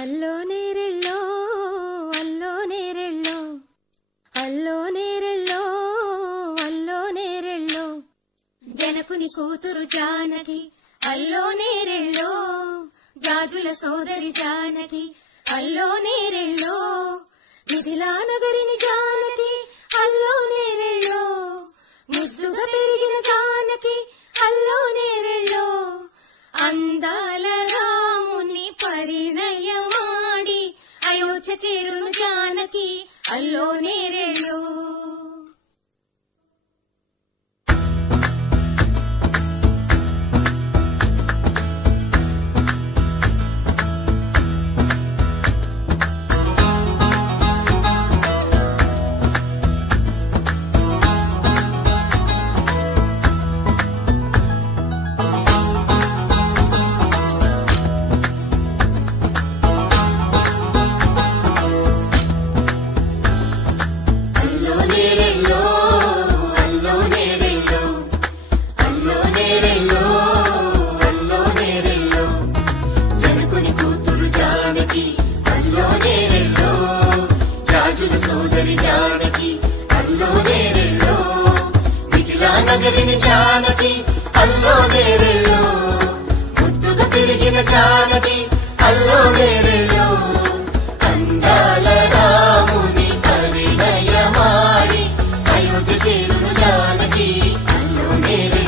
అల్లో నేరెళ్ళో అల్లో నేరెళ్ళో అల్లో నేరెళ్ళో అల్లో నేరెళ్ళో జనకుని కూతురు జానకి అల్లో నేరెళ్ళో జాజుల సోదరి జానకి అల్లో నేరెళ్ళో మిథిలా నగరిని జానకి అల్లో నేరెళ్ళో ముద్దుగా పెరిగిన జానకి అల్లో నేరెళ్ళో అందాల రాముని పరిణయమాడి అయోధ్య చేరును జానకి అల్లో నేరెళ్ళో సోదరి జానకి అల్లో నేరెళ్ళో మిథిలా నగరిని జానకి అల్లో నేరెళ్ళో ముద్దుగా పెరిగిన జానకి